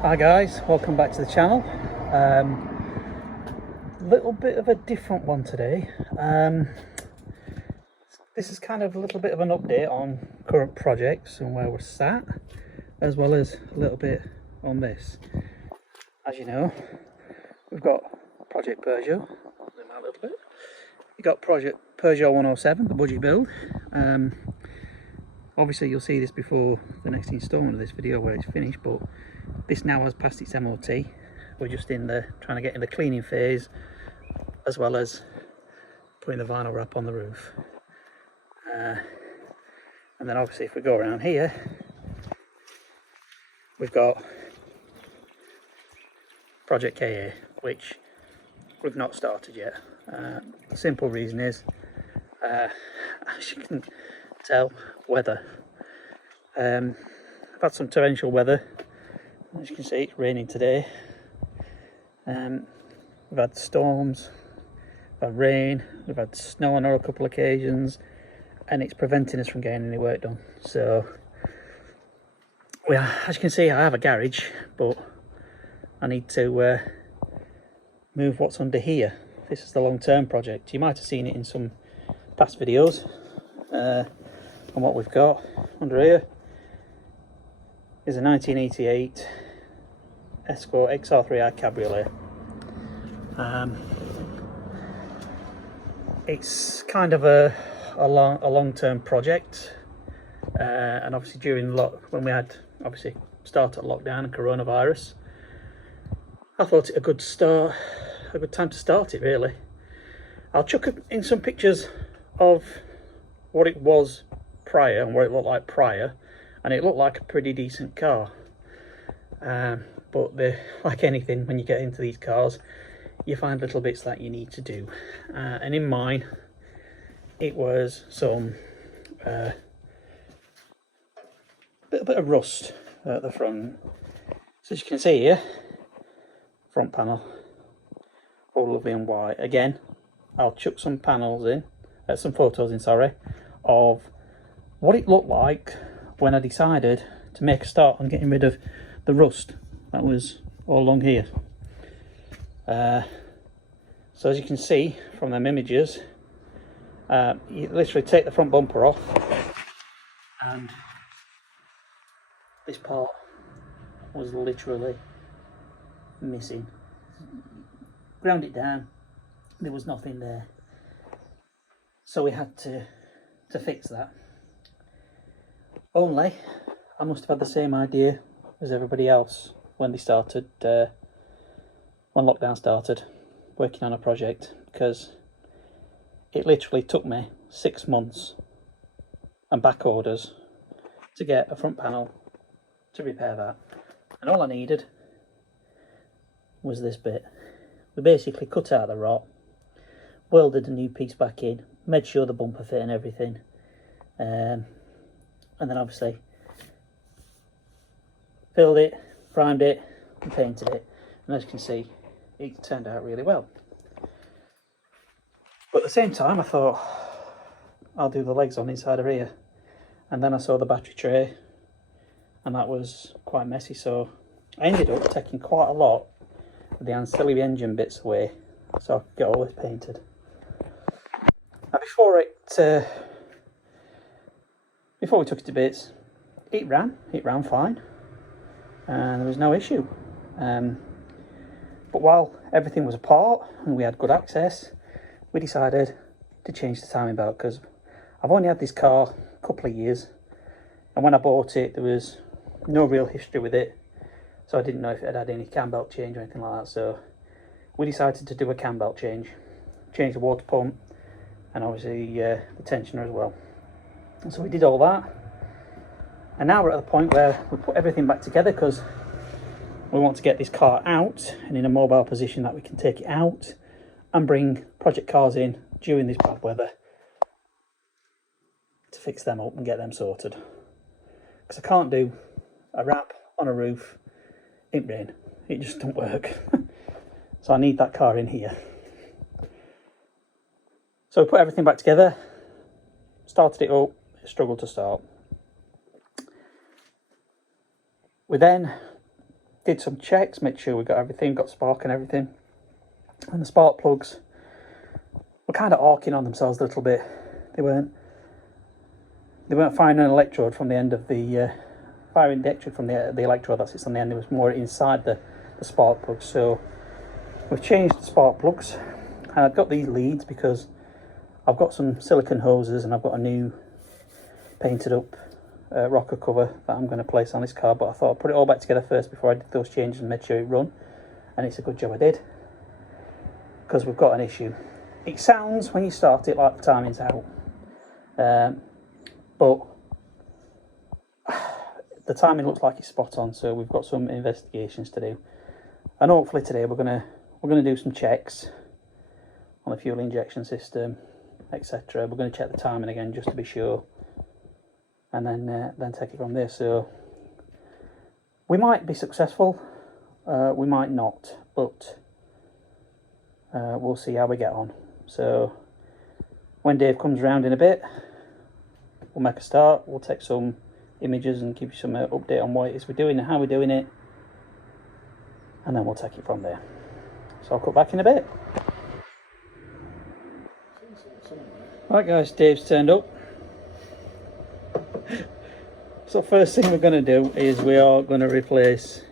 Hi guys, welcome back to the channel. Little bit of a different one today. This is kind of a little bit of an update on current projects and where we're sat, as well as a little bit on this. As you know, we've got Project Peugeot. Zoom out a little bit. We've got Project Peugeot 107, the budget build. Obviously you'll see this before the next instalment of this video where it's finished, but this now has passed its MOT. We're just trying to get in the cleaning phase, as well as putting the vinyl wrap on the roof. And then obviously if we go around here, we've got Project KA, which we've not started yet. The simple reason is, as you can tell, weather. I've had some torrential weather. As you can see, it's raining today. We've had storms, we've had rain, we've had snow on a couple of occasions, and it's preventing us from getting any work done. So, as you can see, I have a garage, but I need to move what's under here. This is the long-term project. You might have seen it in some past videos. And what we've got under here is a 1988 Escort Xr3i cabriolet. It's kind of a long-term project, and obviously during when we had started lockdown and coronavirus, I thought it a good time to start it really. I'll chuck in some pictures of what it was prior and what it looked like prior, and it looked like a pretty decent car. But like anything, when you get into these cars, you find little bits that you need to do. And in mine, it was some bit of rust at the front. So as you can see here, front panel, all lovely and white. Again, I'll chuck some panels in, some photos in, sorry, of what it looked like when I decided to make a start on getting rid of the rust that was all along here. So as you can see from them images, you literally take the front bumper off, and this part was literally missing. Ground it down, there was nothing there. So we had to fix that. Only I must have had the same idea as everybody else when they started, when lockdown started, working on a project, because it literally took me 6 months and back orders to get a front panel to repair that. And all I needed was this bit. We basically cut out the rot, welded a new piece back in, made sure the bumper fit and everything, and then obviously filled it, primed it and painted it, and as you can see, it turned out really well. But at the same time I thought, I'll do the legs on inside of here, and then I saw the battery tray and that was quite messy, so I ended up taking quite a lot of the ancillary engine bits away so I could get all this painted. Now before we took it to bits, it ran fine, and there was no issue. But while everything was apart and we had good access, we decided to change the timing belt, because I've only had this car a couple of years, and when I bought it there was no real history with it, so I didn't know if it had any cam belt change or anything like that. So we decided to do a cam belt change the water pump, and obviously the tensioner as well. And so we did all that, and now we're at the point where we put everything back together, because we want to get this car out and in a mobile position that we can take it out and bring project cars in during this bad weather to fix them up and get them sorted. Because I can't do a wrap on a roof in rain, it just don't work. So I need that car in here. So we put everything back together, started it up, it struggled to start. We then did some checks, made sure we got everything, got spark and everything. And the spark plugs were kind of arcing on themselves a little bit. They weren't firing an electrode from the end of the firing the electrode from the electrode that sits on the end. It was more inside the spark plugs. So we've changed the spark plugs, and I've got these leads because I've got some silicone hoses and I've got a new painted up rocker cover that I'm going to place on this car, but I thought I'd put it all back together first before I did those changes and made sure it run, and it's a good job I did, because we've got an issue. It sounds when you start it like the timing's out, but the timing looks like it's spot on, so we've got some investigations to do, and hopefully today we're gonna do some checks on the fuel injection system, etc. We're going to check the timing again just to be sure, and then take it from there. So we might be successful, we might not, but we'll see how we get on. So when Dave comes around in a bit, we'll make a start, we'll take some images and give you some update on what it is we're doing and how we're doing it, and then we'll take it from there. So I'll cut back in a bit. Right guys, Dave's turned up. So first thing we're going to do is we are going to replace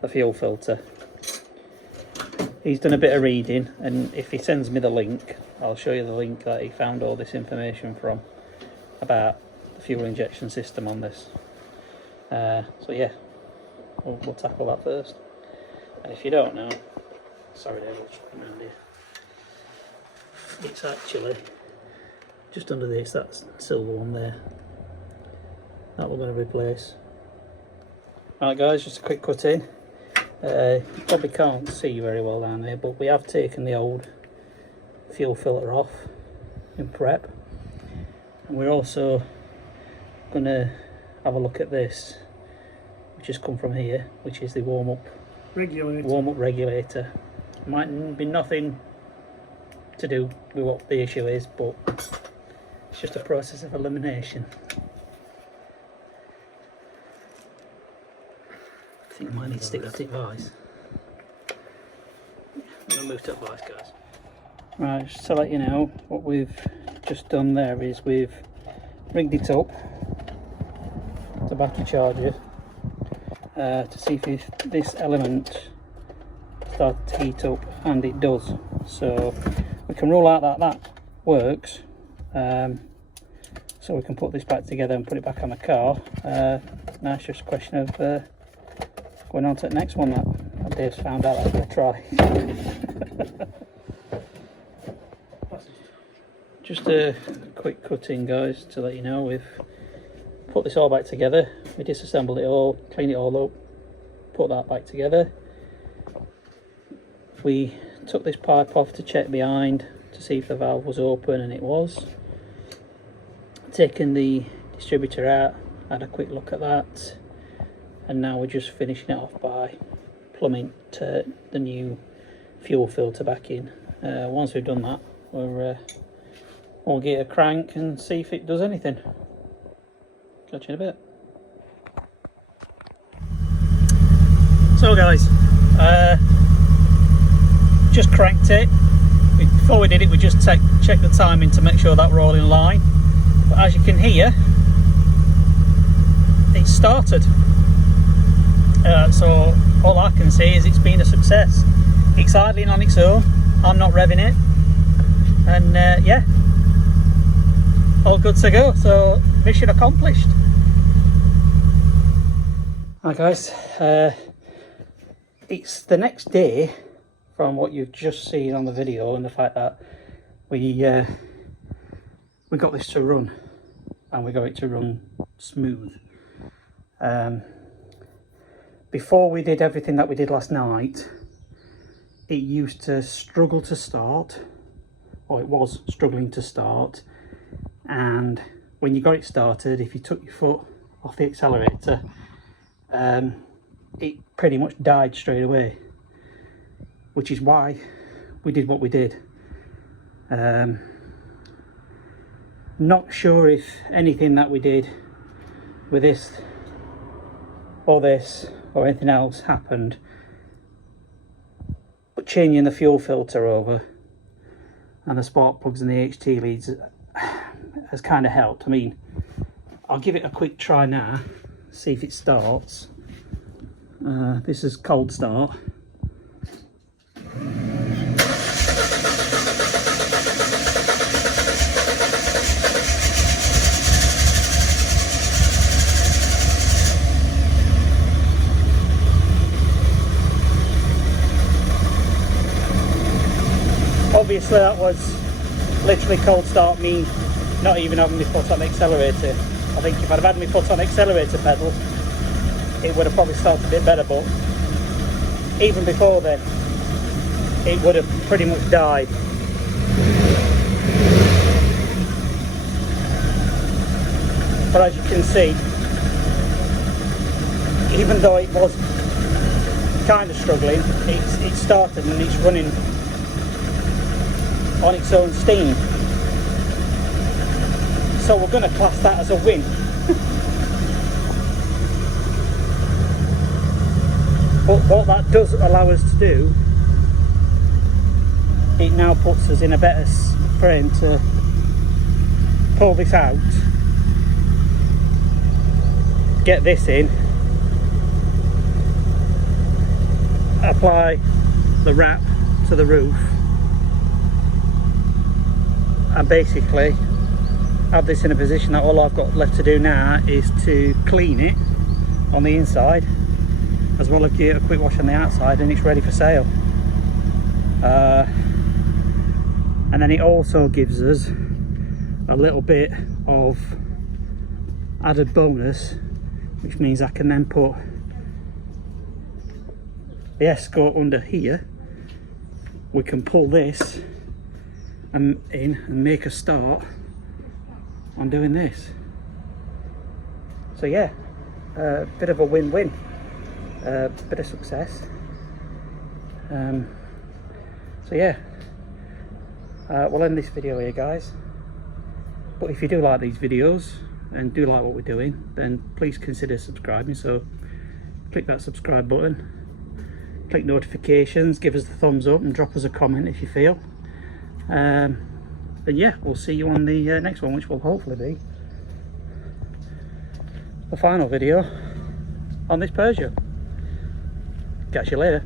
the fuel filter. He's done a bit of reading, and if he sends me the link, I'll show you the link that he found all this information from about the fuel injection system on this. So yeah, we'll tackle that first. And if you don't know, sorry Dave, I'll just come around here. It's actually just under this, that silver one there, that we're going to replace. Right guys, just a quick cut in. You probably can't see very well down there, but we have taken the old fuel filter off in prep, and we're also going to have a look at this, which has come from here, which is the warm-up regulator. Might be nothing to do with what the issue is, but it's just a process of elimination. I think I might need to stick that in vice. I'm going to move to vice, guys. Right, just to let you know, what we've just done there is we've rigged it up, the battery charger, to see if this element started to heat up, and it does. So we can rule out that that works, so we can put this back together and put it back on the car. Now it's just a question of going on to the next one that Dave's found out I'm going to try. Just a quick cut in guys, to let you know we've put this all back together. We disassembled it all, cleaned it all up, put that back together. We took this pipe off to check behind to see if the valve was open, and it was. Taken the distributor out, had a quick look at that, and now we're just finishing it off by plumbing the new fuel filter back in. Once we've done that, we'll get a crank and see if it does anything. Catch you in a bit. So guys, just cranked it. Before we did it, we just checked the timing to make sure that we're all in line. But as you can hear, it started. So all I can say is it's been a success. It's idling on its own. I'm not revving it, and yeah, all good to go. So mission accomplished. Hi guys, it's the next day from what you've just seen on the video, and the fact that we got this to run, and we got it to run smooth. Before we did everything that we did last night, it used to struggle to start, or it was struggling to start, and when you got it started, if you took your foot off the accelerator, it pretty much died straight away, which is why we did what we did. Not sure if anything that we did with this or this or anything else happened, but changing the fuel filter over and the spark plugs and the HT leads has kind of helped. I mean, I'll give it a quick try now, see if it starts. This is cold start. Obviously that was literally cold start, me not even having my foot on the accelerator. I think if I'd have had my foot on the accelerator pedal, it would have probably started a bit better, but even before then, it would have pretty much died. But as you can see, even though it was kind of struggling, it started and it's running on its own steam. So we're going to class that as a win. But what that does allow us to do, it now puts us in a better frame to pull this out, get this in, apply the wrap to the roof, and basically have this in a position that all I've got left to do now is to clean it on the inside, as well as give it a quick wash on the outside, and it's ready for sale. And then it also gives us a little bit of added bonus, which means I can then put the Escort under here. We can pull this in and make a start on doing this. So yeah, bit of a win-win, bit of success. So yeah, we'll end this video here, guys. But if you do like these videos and do like what we're doing, then please consider subscribing. So click that subscribe button, click notifications, give us the thumbs up and drop us a comment if you feel. But yeah, we'll see you on the next one, which will hopefully be the final video on this Peugeot. Catch you later.